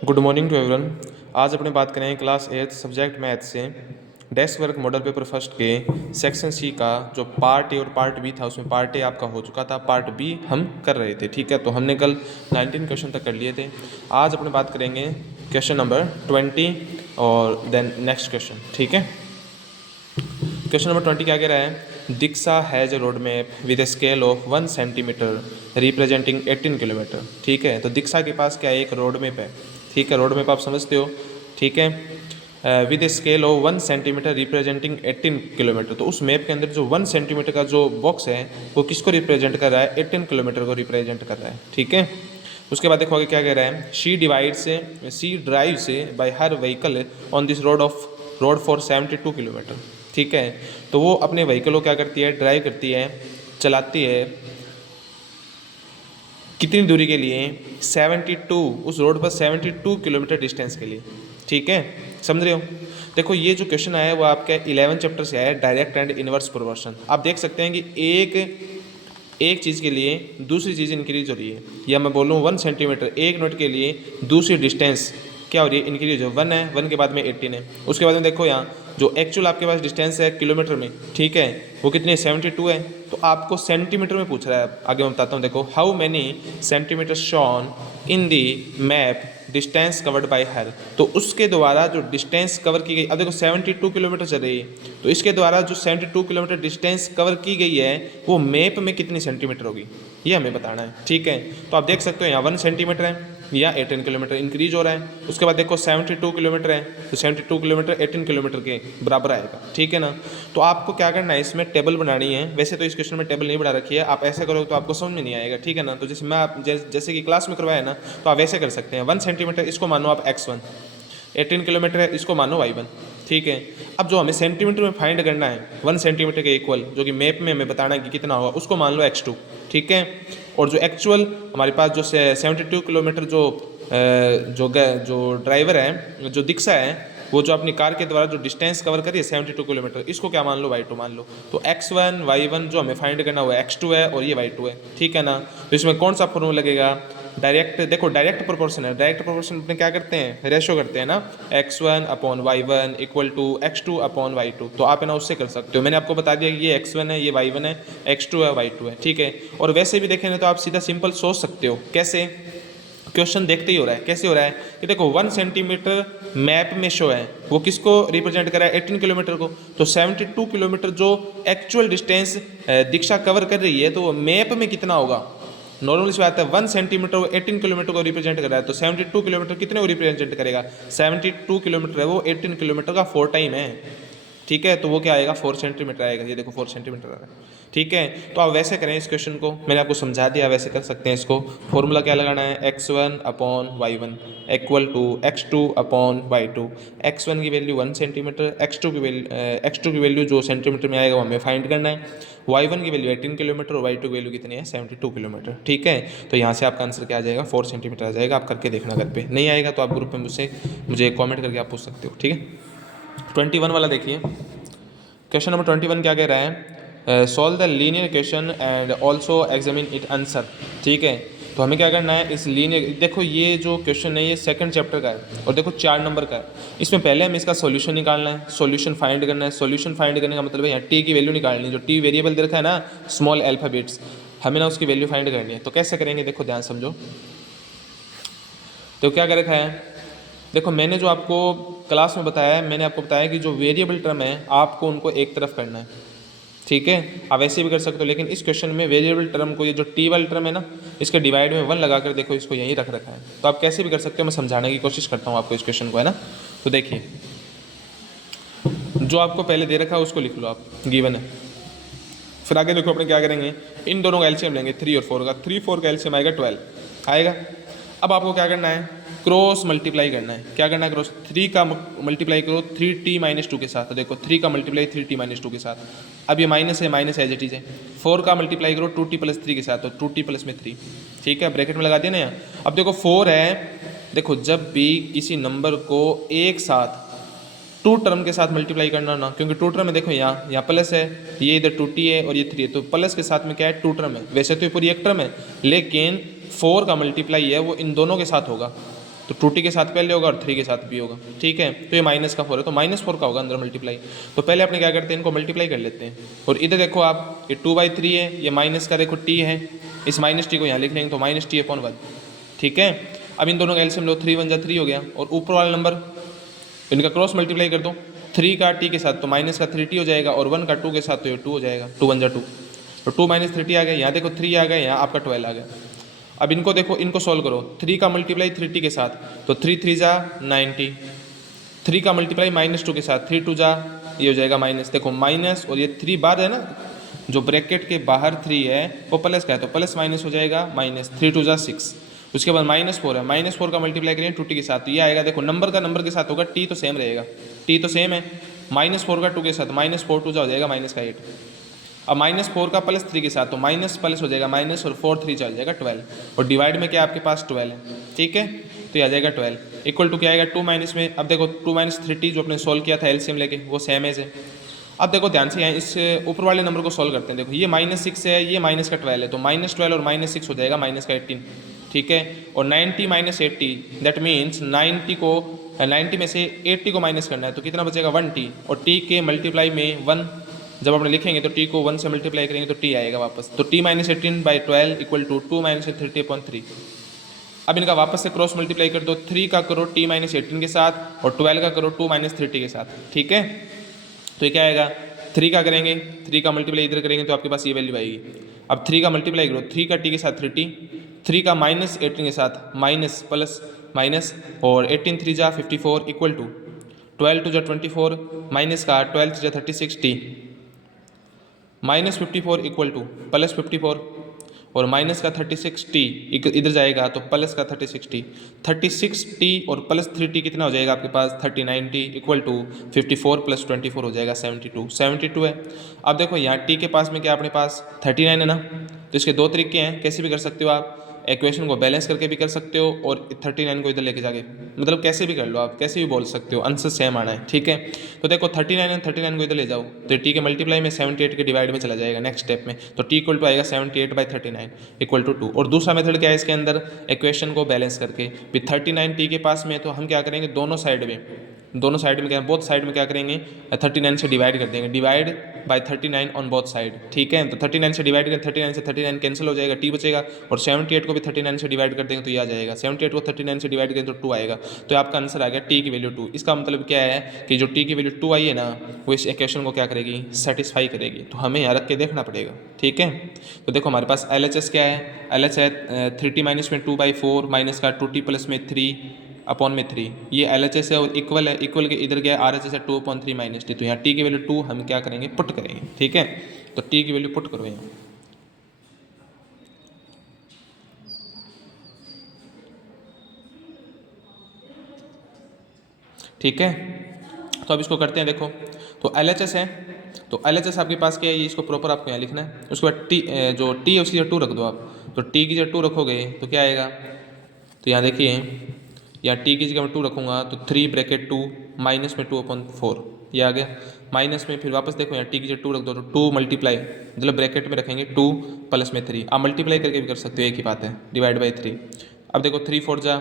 Good morning to everyone. आज अपनी बात करें क्लास 8 सब्जेक्ट मैथ से desk work model paper first के सेक्शन सी का जो पार्ट ए और पार्ट बी था, उसमें पार्ट ए आपका हो चुका था, पार्ट बी हम कर रहे थे। ठीक है, तो हमने कल 19 क्वेश्चन तक कर लिए थे। आज अपनी बात करेंगे क्वेश्चन नंबर 20 और देन नेक्स्ट क्वेश्चन। ठीक है, क्वेश्चन नंबर 20 क्या कह रहा है? Diksha has a road map with a scale of 1 centimetre representing 18 kilometre. ठीक है, तो दीक्षा के पास क्या है? एक रोड मैप है। ठीक है, रोड मैप आप समझते हो। ठीक है, with a scale of 1 centimetre representing 18 kilometre. तो उस मैप के अंदर जो 1 सेंटीमीटर का जो बॉक्स है वो किसको रिप्रेजेंट कर रहा है? 18 किलोमीटर को रिप्रेजेंट कर रहा है। ठीक है, उसके बाद देखो आगे क्या कह रहा है? शी ड्राइव से bye her vehicle on this road for 72 kilometre. ठीक है, तो वो अपने व्हीकल को क्या करती है? ड्राइव करती है, चलाती है। कितनी दूरी के लिए? 72, उस रोड पर 72 किलोमीटर डिस्टेंस के लिए। ठीक है, समझ रहे हो? देखो ये जो क्वेश्चन आया है वो आपका 11 चैप्टर से आया है, डायरेक्ट एंड इनवर्स प्रोपोर्शन। आप देख सकते हैं कि एक चीज़ के लिए दूसरी चीज़ इंक्रीज हो रही है, या मैं बोलूँ 1 सेंटीमीटर एक मिनट के लिए दूसरी डिस्टेंस क्या हो रही है? इंक्रीज हो। 1 है, 1 के बाद में 18 है। उसके बाद में देखो यहाँ जो एक्चुअल आपके पास डिस्टेंस है किलोमीटर में, ठीक है, वो कितनी है? 72 है। तो आपको सेंटीमीटर में पूछ रहा है। आगे मैं बताता हूँ। देखो, how many centimetre shown in the map distance covered by her. तो उसके द्वारा जो डिस्टेंस कवर की गई, अब देखो 72 किलोमीटर चल रही है, तो इसके द्वारा जो 72 किलोमीटर डिस्टेंस कवर की गई है वो मैप में कितनी सेंटीमीटर होगी, ये हमें बताना है। ठीक है, तो आप देख सकते हो यहाँ 1 सेंटीमीटर है या 18 किलोमीटर इंक्रीज हो रहा है। उसके बाद देखो 72 किलोमीटर है, तो 72 किलोमीटर 18 किलोमीटर के बराबर आएगा। ठीक है ना? तो आपको क्या करना है? इसमें टेबल बनानी है। वैसे तो इस क्वेश्चन में टेबल नहीं बना रखी है, आप ऐसे करोगे तो आपको समझ में नहीं आएगा। ठीक है ना? तो जैसे मैं आप जैसे कि क्लास में करवाया ना, तो आप वैसे कर सकते हैं। 1 सेंटीमीटर इसको मानो आप x1, 18 किलोमीटर है इसको मानो y1। ठीक है, अब जो हमें सेंटीमीटर में फाइंड करना है 1 सेंटीमीटर के इक्वल, जो कि मैप में हमें बताना है कि कितना होगा, उसको मान लो x2। ठीक है, और जो एक्चुअल हमारे पास जो 72 किलोमीटर जो ड्राइवर है, जो दीक्षा है, वो जो अपनी कार के द्वारा जो डिस्टेंस कवर करी है 72 किलोमीटर, इसको क्या मान लो? y2 मान लो। तो x1 y1 जो हमें फाइंड करना हुआ x2 है और ये y2 है। ठीक है ना? तो इसमें कौन सा फॉर्मूला लगेगा? डायरेक्ट, देखो डायरेक्ट प्रोपोर्शन है। डायरेक्ट प्रोपोर्शन अपने क्या करते हैं? रेशो करते हैं ना, x1 upon y1 equal to x2 upon y2। तो आप है ना उससे कर सकते हो। मैंने आपको बता दिया कि ये x1 है, ये y1 है, x2 है, y2 है। ठीक है, और वैसे भी देखें तो आप सीधा सिंपल सोच सकते हो। कैसे? क्वेश्चन देखते ही हो रहा है। कैसे हो रहा है कि देखो 1 सेंटीमीटर मैप में शो है, वो किसको रिप्रेजेंट कर रहा है? 18 किलोमीटर को। तो 72 किलोमीटर जो एक्चुअल डिस्टेंस दीक्षा कवर कर रही है, तो वो मैप में कितना होगा? नॉर्मल सी बात है, 1 सेंटीमीटर वो 18 किलोमीटर को रिप्रेजेंट कर रहा है, तो 72 किलोमीटर कितने को रिप्रेजेंट करेगा? 72 किलोमीटर है वो 18 किलोमीटर का 4 टाइम है। ठीक है, तो वो क्या आएगा? 4 सेंटीमीटर आएगा। ये देखो 4 सेंटीमीटर आ रहा है। ठीक है, तो आप वैसे करें इस क्वेश्चन को, मैंने आपको समझा दिया, वैसे कर सकते हैं इसको। फॉर्मूला क्या लगाना है? x1 upon y1 equal to x2 upon y2। x1 की वैल्यू 1 सेंटीमीटर, x2 की वैल्यू जो सेंटीमीटर में आएगा वो हमें फाइंड करना है। y1 की वैल्यू 18 किलोमीटर और y2 की वैल्यू कितनी है? 72 किलोमीटर। ठीक है, तो यहाँ से आपका आंसर क्या आ जाएगा? 4 सेंटीमीटर आ जाएगा। आप करके देखना, घर पे नहीं आएगा तो आप ग्रुप में मुझे कॉमेंट करके आप पूछ सकते हो। ठीक है, 21 वाला देखिए। क्वेश्चन नंबर 21 क्या कह रहा है? Solve the linear question and also examine it answer. ठीक है, तो हमें क्या करना है? इस लीनियर, देखो ये जो क्वेश्चन है ये 2nd चैप्टर का है और देखो 4 नंबर का है। इसमें पहले हमें इसका सॉल्यूशन निकालना है, सॉल्यूशन फाइंड करना है। सॉल्यूशन फाइंड करने का मतलब है यहाँ टी की वैल्यू निकालनी है। जो टी वेरिएबल दे रखा है ना, स्मॉल अल्फ़ाबेट्स, हमें ना उसकी वैल्यू फाइंड करनी है। तो कैसे करेंगे? देखो ध्यान समझो। तो क्या कर रखा है? देखो मैंने जो आपको क्लास में बताया है, मैंने आपको बताया कि जो वेरिएबल टर्म है आपको उनको एक तरफ करना है। ठीक है, आप ऐसे भी कर सकते हो, लेकिन इस क्वेश्चन में वेरिएबल टर्म को, ये जो टी वाला टर्म है ना, इसके डिवाइड में 1 लगाकर देखो इसको यहीं रख रखा है। तो आप कैसे भी कर सकते हो, मैं समझाने की कोशिश करता हूँ आपको इस क्वेश्चन को, है ना। तो देखिए जो आपको पहले दे रखा है उसको लिख लो, आप गिवन है। फिर आगे देखो अपने क्या करेंगे, इन दोनों का एलसीएम लेंगे 3 और 4 का। 3 4 का एलसीएम आएगा 12 आएगा। अब आपको क्या करना है? क्रॉस मल्टीप्लाई करना है। क्या करना है? क्रॉस 3 का मल्टीप्लाई करो 3t - 2 के साथ। तो देखो 3 का मल्टीप्लाई 3t - 2 के साथ। अब ये माइनस है, माइनस एज इट इज है। 4 का मल्टीप्लाई करो 2t + 3 के साथ, तो 2t + 3। ठीक है, ब्रैकेट में लगा दिया ना यहाँ। अब देखो 4 है, देखो जब भी किसी नंबर को एक साथ 2 टर्म के साथ मल्टीप्लाई करना ना, क्योंकि 2 टर्म में देखो यहाँ प्लस है, ये इधर 2t है और ये 3 है, तो प्लस के साथ में क्या है? 2 टर्म है। वैसे तो ये पूरी एक टर्म है, लेकिन 4 का मल्टीप्लाई है वो इन दोनों के साथ होगा। तो 2t के साथ पहले होगा और 3 के साथ भी होगा, ठीक है। तो ये माइनस का 4 है, तो -4 का होगा अंदर मल्टीप्लाई। तो पहले अपने क्या करते हैं, इनको मल्टीप्लाई कर लेते हैं। और इधर देखो आप, ये 2/3 है, ये माइनस का देखो t है, इस -t को यहाँ लिख लेंगे तो -t/1, ठीक है। अब इन दोनों का एलसीएम लो, 3 × 1 = 3 हो गया। और ऊपर वाला नंबर इनका क्रॉस मल्टीप्लाई कर दो, 3 का t के साथ तो माइनस का 3t हो जाएगा, और 1 का 2 के साथ तो ये 2 हो जाएगा, 2 × 1 = 2। तो 2 - 3t आ गया, यहाँ देखो 3 आ गया, यहाँ आपका 12 आ गया। अब इनको देखो, इनको सॉल्व करो, 3 का मल्टीप्लाई 3t के साथ तो 3 × 3 = 90, 3 का मल्टीप्लाई -2 के साथ 3 × 2 = ये हो जाएगा माइनस, देखो माइनस, और ये 3 बाहर है ना, जो ब्रैकेट के बाहर 3 है वो प्लस का है, तो प्लस माइनस हो जाएगा माइनस, 3 × 2 = 6। उसके बाद -4 है, -4 का मल्टीप्लाई करेंगे 2t के साथ, तो ये आएगा, देखो नंबर का नंबर के साथ होगा, t तो सेम रहेगा, t तो सेम है, -4 का 2 के साथ -4 2 हो जाएगा -8। अब -4 का +3 के साथ तो माइनस प्लस हो जाएगा माइनस, और 4 3 चल जाएगा 12, और डिवाइड में क्या आपके पास 12 है, ठीक है। तो ये आ जाएगा 12 इक्वल टू क्या आएगा 2 माइनस में, अब देखो 2 - 3t जो अपने सोल्व किया था एलसीएम लेके, वो सेम एज है। अब देखो ध्यान से यहाँ इस ऊपर वाले नंबर को सोल्व करते हैं, देखो ये -6 है, ये माइनस का 12 है, तो -12 और -6 हो जाएगा -18, ठीक है। और 90 - 80 दैट मीन्स 90 को 90 में से 80 को माइनस करना है, तो कितना बचेगा 1t, और t के मल्टीप्लाई में 1 जब अपने लिखेंगे तो t को 1 से मल्टीप्लाई करेंगे तो t आएगा वापस, तो t - 18/12 = 2 - 30/3। अब इनका वापस से क्रॉस मल्टीप्लाई कर दो, 3 का करो t - 18 के साथ, और 12 का करो 2 - 30 के साथ, ठीक है। तो ये क्या आएगा, 3 का करेंगे, 3 का मल्टीप्लाई इधर करेंगे तो आपके पास ये वैल्यू आएगी। अब 3 का मल्टीप्लाई करो, 3 का t के साथ 3t, 3 का -18 के साथ माइनस प्लस माइनस, और 18 3 = 54 इक्वल टू 12 2 = 24, माइनस का 12 3 = 36t, -54 इक्वल टू +54, और माइनस का 36t इधर जाएगा तो प्लस का 36t, 36t और +3t कितना हो जाएगा आपके पास 39t इक्वल टू 54 + 24 हो जाएगा 72 है। अब देखो यहाँ t के पास में क्या अपने पास 39 है ना, तो इसके दो तरीके हैं, कैसे भी कर सकते हो आप, इक्वेशन को बैलेंस करके भी कर सकते हो, और 39 को इधर लेके जाके, मतलब कैसे भी कर लो आप, कैसे भी बोल सकते हो, आंसर सेम आना है, ठीक है। तो देखो 39 और 39 को इधर ले जाओ तो t के मल्टीप्लाई में 78 के डिवाइड में चला जाएगा नेक्स्ट स्टेप में, तो t इक्वल टू आएगा 78/39 इक्वल टू 2। और दूसरा मेथड क्या है इसके अंदर, इक्वेशन को बैलेंस करके भी 39 t के पास में, तो हम क्या करेंगे दोनों साइड में क्या, बोथ साइड में क्या करेंगे 39 से डिवाइड कर देंगे, divide by 39 on both side, ठीक है। तो 39 से डिवाइड करें, 39 से 39 कैंसिल हो जाएगा, t बचेगा, और 78 को भी 39 से डिवाइड कर देंगे तो ये आ जाएगा, 78 को 39 से डिवाइड करें तो 2 आएगा, तो आपका आंसर आ गया t की वैल्यू 2। इसका मतलब क्या है कि जो t की वैल्यू 2 आई है ना, वो इस इक्वेशन को क्या करेगी, सेटिस्फाई करेगी, तो हमें यहाँ रख के देखना पड़ेगा, ठीक है। तो देखो हमारे पास LHS क्या है, LHS है 3t - 2/4 माइनस का 2t प्लस में 3/3, ये LHS है, और इक्वल है, इक्वल के इधर गया RHS है 2/3 - t, तो यहाँ t की वैल्यू 2 हम क्या करेंगे, पुट करेंगे, ठीक है। तो t की वैल्यू पुट करो यहाँ, ठीक है। तो अब इसको करते हैं, देखो तो LHS है, तो LHS आपके पास क्या है, ये इसको प्रॉपर आपको यहाँ लिखना है। उसके बाद t जो t है उसकी जगह 2 रख दो आप, तो t की जगह 2 रखोगे तो क्या आएगा, तो यहाँ देखिए यहाँ t की जगह मैं 2 रखूँगा तो 3 ब्रैकेट 2 माइनस में 2/4 ये आ गया, माइनस में फिर वापस देखो यहाँ t की जगह 2 रख दो तो 2 मल्टीप्लाई, मतलब ब्रैकेट में रखेंगे 2 प्लस में 3, आप मल्टीप्लाई करके भी कर सकते हो, एक ही बात है, डिवाइड बाई 3। अब देखो 3 4 जा,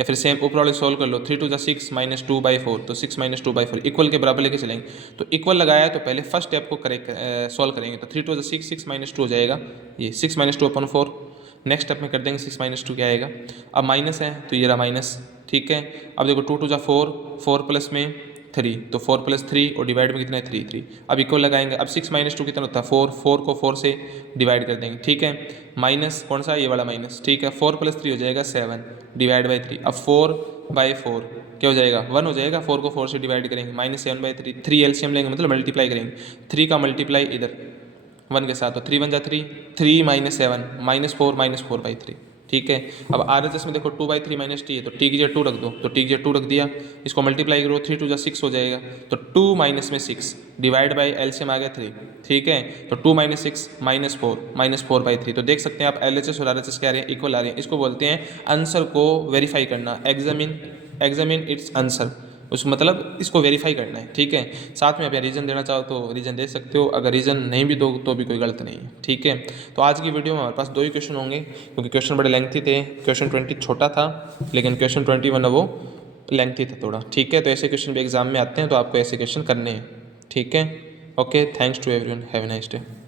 या फिर सेम ऊपर वाले सॉल्व कर लो, 3 2 = 6 - 2/4, तो 6 - 2/4 इक्वल के बराबर लेके चलेंगे, तो इक्वल लगाया तो पहले फर्स्ट स्टेप को करेक्ट सॉल्व करेंगे, तो 3 2 = 6, 6 - 2 हो जाएगा, ये 6 - 2/4, नेक्स्ट स्टेप में कर देंगे 6 - 2 क्या आएगा, अब माइनस है तो ये रहा माइनस, ठीक है। अब देखो 2 2 = 4, 4 प्लस में 3, तो 4 + 3 और डिवाइड में कितना है 3 3, अब इक्वल लगाएंगे, अब 6 - 2 कितना होता है 4, 4 को 4 से डिवाइड कर देंगे, ठीक है। माइनस कौन सा, ये वाला माइनस, ठीक है। 4 + 3 हो जाएगा 7 डिवाइड बाई 3, अब 4/4 क्या हो जाएगा 1 हो जाएगा, 4 को 4 से डिवाइड करेंगे, -7/3, 3 एलसीएम लेंगे मतलब मल्टीप्लाई करेंगे, 3 का मल्टीप्लाई इधर 1 के साथ, तो 3 1 = 3, 3 - 7 -4 4/3, ठीक है। अब RHS में देखो 2/3 - t है, तो t की जगह 2 रख दो, तो t की जगह 2 रख दिया, इसको मल्टीप्लाई करो, 3 2 = 6 हो जाएगा, तो 2 माइनस में 6 डिवाइड बाई एलसीएम आ गया 3, ठीक है। तो 2 - 6 -4 4/3, तो देख सकते हैं आप LHS और RHS क्या आ रहे हैं, इक्वल आ रहे हैं। इसको बोलते हैं आंसर को वेरीफाई करना, एग्जामिन इट्स आंसर, उस मतलब इसको वेरीफाई करना है, ठीक है। साथ में आप रीज़न देना चाहो तो रीज़न दे सकते हो, अगर रीज़न नहीं भी दो तो भी कोई गलत नहीं है, ठीक है। तो आज की वीडियो में हमारे पास 2 ही क्वेश्चन होंगे, क्योंकि क्वेश्चन बड़े लेंथी थे। क्वेश्चन 20 छोटा था, लेकिन क्वेश्चन 21 है वो लेंथी था थोड़ा, ठीक है। तो ऐसे क्वेश्चन भी एग्जाम में आते हैं, तो आपको ऐसे क्वेश्चन करने हैं, ठीक है। Okay, thanks to everyone, have a nice day.